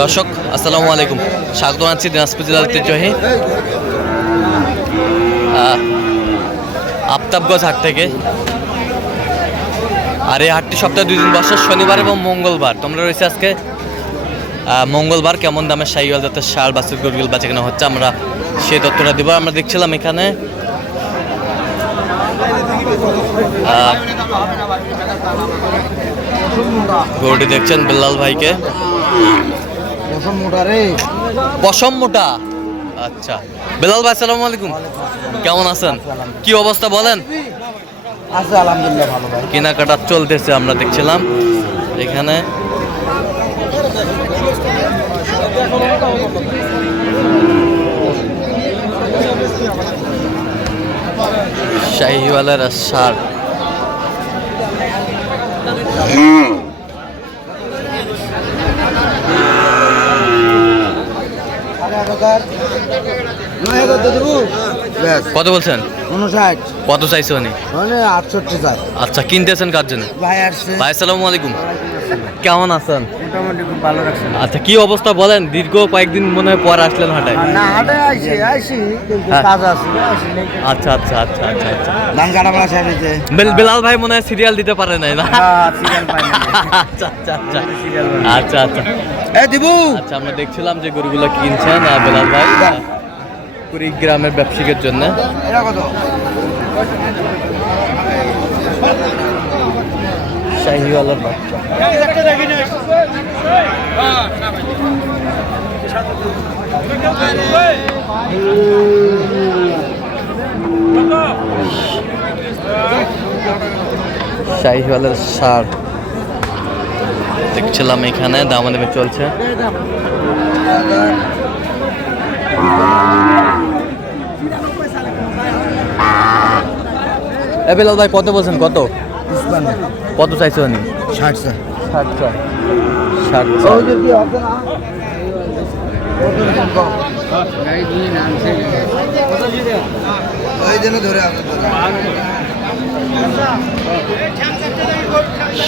দর্শক আসসালামু আলাইকুম। স্বাগত আছি দিনাজপুর জেলার ঐতিহ্যবাহী আহ, আফতাবগঞ্জ হাট থেকে। আর এই হাটটি সপ্তাহে দুই দিন বসে শনিবার এবং মঙ্গলবার। তোমরা রয়েছে আজকে মঙ্গলবার কেমন দামে সাইকেল যাতে সার বাসের গরুগুলো বাঁচা কেনা হচ্ছে আমরা সেই তথ্যটা দেবো। আমরা দেখছিলাম এখানে গরুটি দেখছেন বিল্লাল ভাইকে। পশম মোটা রে। পশম মোটা আচ্ছা। বেলাল ভাই আসসালামু আলাইকুম। কেমন আছেন? কি অবস্থা বলেন? আছে আলহামদুলিল্লাহ ভালো ভাই। কেনাকাটা চলতেছে আমরা দেখছিলাম। এখানে শাহিওয়ালের সার আরে এক হাজার নয় হাজার দিয়ে দেবো ব্যাস কত বলছেন? উনষাট। কত চাইছে উনি? মানে আটষট্টি আচ্ছা কিনতেছেন কার জন্য? ভাই আসছে। ভাই আসসালামু আলাইকুম। কেমন আছেন? মোটামুটি খুব ভালো রাখছেন আচ্ছা কি অবস্থা বলেন? দীর্ঘ কয়েকদিন মনে হয় পর আসলেন হাটায়। না হাটে কিন্তু হ্যাঁ। কাজ আছে আচ্ছা আচ্ছা আচ্ছা আচ্ছা আচ্ছা। ধান কাটা বেলা শেষ হয়েছে বেলাল ভাই মনে হয় সিরিয়াল দিতে পারে নাই না? হ্যাঁ, সিরিয়াল পাই না। আচ্ছা আচ্ছা আচ্ছা। আচ্ছা আচ্ছা। দিবু। আচ্ছা আমরা দেখছিলাম যে গরুগুলো কিনছেন বেলাল ভাই। কুড়িগ্রামের ব্যবসায়িকের জন্য। শাহিওয়ালার বাচ্চা। শাহিওয়ালের দেখছিলাম এখানে দামাদামি চলছে। বেলাল ভাই কত বলছেন? কত? কত চাইছো উনি? ষাট স্যার ষাট ছয় ষাট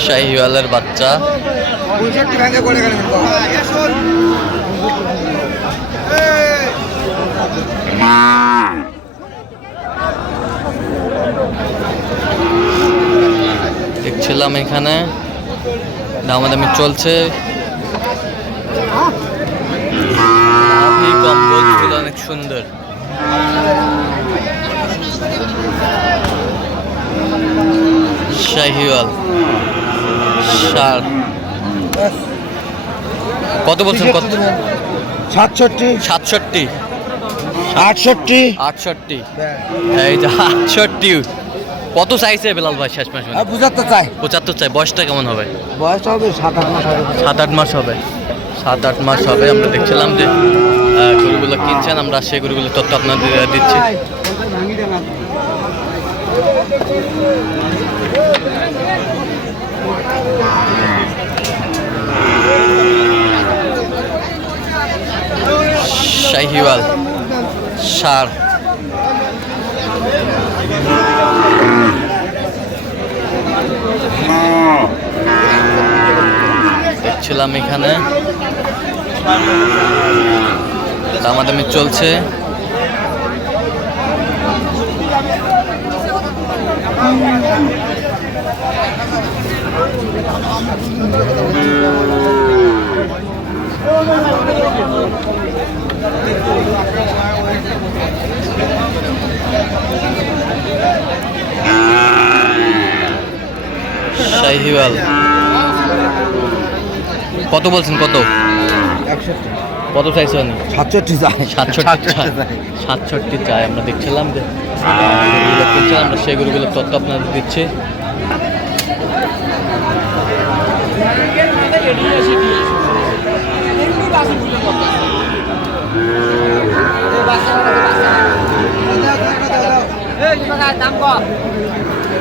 শাহিওয়ালের বাচ্চা। দেখছিলাম এখানে দামাদামি চলছে। অনেক সুন্দর। শাহিওয়াল সার। কত বলছেন? কত? সাতষট্টি। সাতষট্টি। আটষট্টি। আটষট্টি। এই যে আটষট্টি। কত চাইছে বেলাল ভাই শেষ মাস পঁচাত্তর চাই। পঁচাত্তর চাই। বয়সটা কেমন হবে? বয়সটা হবে সাত আট মাস হবে। সাত আট মাস হবে। সাত আট মাস হবে। আমরা দেখছিলাম যে গরুগুলো কিনছেন। আমরা সেই গরুগুলো তথ্য আপনাদের দিচ্ছি। শাহিওয়াল সার। দেখছিলাম এখানে। দামাদামি চলছে। শাহিওয়াল কত বলছেন কত? কত চাইছে উনি? সাতষট্টি চাই। সাতষট্টি চাই। সাতষট্টি চাই। আমরা দেখছিলাম যে আমরা সেই গরুগুলোর তথ্য আপনাদের দিচ্ছি। দাম কম।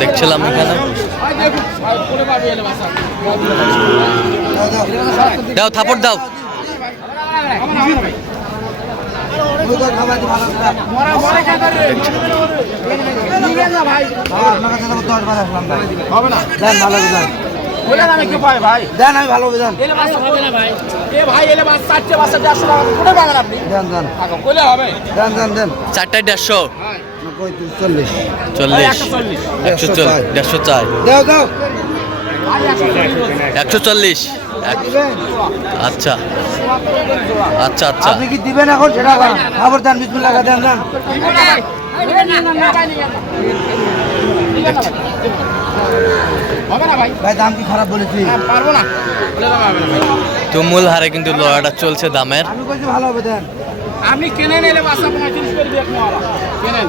দেখছিলাম এখানে দাও থাপড় দাও ওই তো খাবার দিয়ে ভালো করে। ভাই বাবা, আপনার কাছে তো দশ বার আসলাম ভাই। হবে না ভালো বলে আমি কি পাই ভাই দেন আমি ভালো দেন। এলে মাছ হবে না ভাই এ ভাই এলে মাছ চারটে মাছ দেড়শো টাকা কোনে পাবেন আপনি দেন, দেন। থাকো কইলে হবে দেন, দেন, দেন। চারটায় দেড়শো চল্লিশ। চল্লিশ। একশো চল্লিশ। একশো চল্লিশ দেড়শো। একশো আচ্ছা। আচ্ছা আচ্ছা। আপনি কি দিবেন এখন? সেটা খবর দেন বিসমিল্লাহ না ভাই। ভাই দাম কি খারাপ বলেছি? হ্যাঁ, পারব না। বলে দাম হবে না ভাই তুমুল হারে কিন্তু লড়াটা চলছে দামের। আমি বলছি ভালো হবে দেন। আপনি কেনেন এলে মাছ পঁয়ত্রিশ করে দিয়ে কেনেন?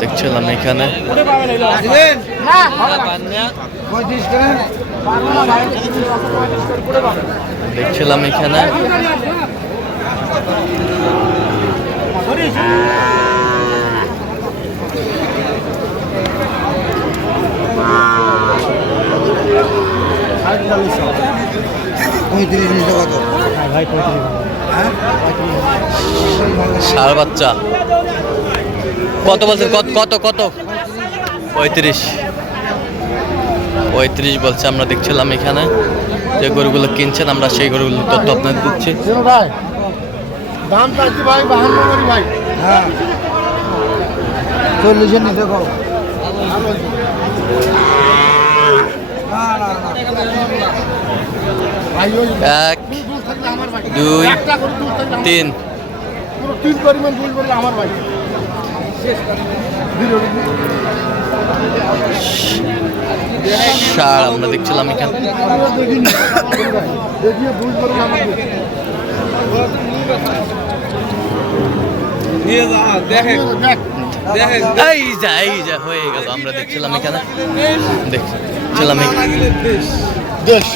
দেখছিলাম এখানে। কোনে পাবেন এলে মাছ? দিবেন না হবে না পঁয়ত্রিশ পারব ভাই পঁয়ত্রিশ। হ্যাঁ বাচ্চা। কত বলছেন? কত কত কত? পঁয়ত্রিশ। পঁয়ত্রিশ বলছে আমরা দেখছিলাম এখানে যে গরুগুলো কিনছেন আমরা সেই গরুগুলো তথ্য আপনাদের দিচ্ছি। দাম চাইছি ভাই বাহান্ন করি ভাই। হ্যাঁ। চল্লিশের নিচে এক দুই তিন। তিন পরিমাণ করলে আমার আমরা দেখছিলাম এখানে। এই যা এই যা হয়ে গেল আমরা দেখছিলাম এখানে। দেখছিলাম দেশ।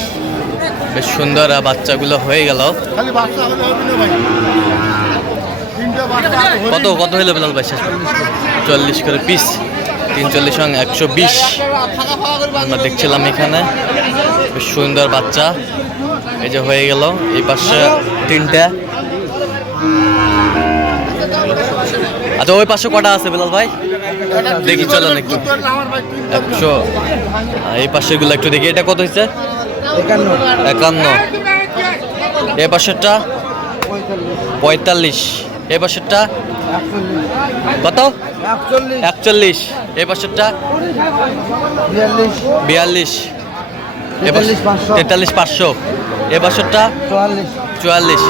বেশ সুন্দর বাচ্চাগুলো হয়ে গেল। কত কত হলো বেলাল ভাই শেষ চল্লিশ করে পিস তিন চল্লিশ সঙ্গে একশো বিশ। আমরা দেখছিলাম এখানে। বেশ সুন্দর বাচ্চা। এই যে হয়ে গেল এই পাশে তিনটা। আচ্ছা ওই পাশে কটা আছে বেলাল ভাই? দেখি চলেন একটু। একশো। এই পাশেগুলো একটু দেখি এটা কত হয়েছে? একান্ন। এ পাশেরটা পঁয়তাল্লিশ। এ পাশেরটা কত? একচল্লিশ। এ পাশেরটা বিয়াল্লিশ। তেতাল্লিশ পাঁচশো। এ পাশেরটা চুয়াল্লিশ। চুয়াল্লিশ।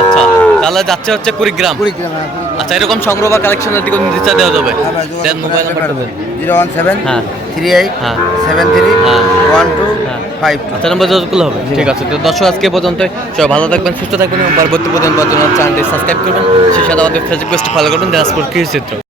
আচ্ছা তাহলে যাচ্ছে হচ্ছে কুড়িগ্রাম। কুড়িগ্রাম হ্যাঁ। কুড়িগ্রাম আচ্ছা এরকম সংগ্রহ বা কালেকশনের দিকে নির্দেশটা দেওয়া যাবে দেন mobile number. Zero one seven হ্যাঁ। থ্রি এইট হ্যাঁ। সেভেন থ্রি হ্যাঁ। ওয়ান টু হ্যাঁ। ফাইভ টু আচ্ছা নম্বর যোগাযোগ হবে ঠিক আছে তো দর্শক আজকে পর্যন্ত সবাই ভালো থাকবেন সুস্থ থাকবেন এবং পরবর্তী পর্যন্ত চ্যানেলটি সাবস্ক্রাইব করবেন সেই সাথে আমাদের ফেসবুক পেজটি ফলো করবেন দিনাজপুর কৃষি চিত্র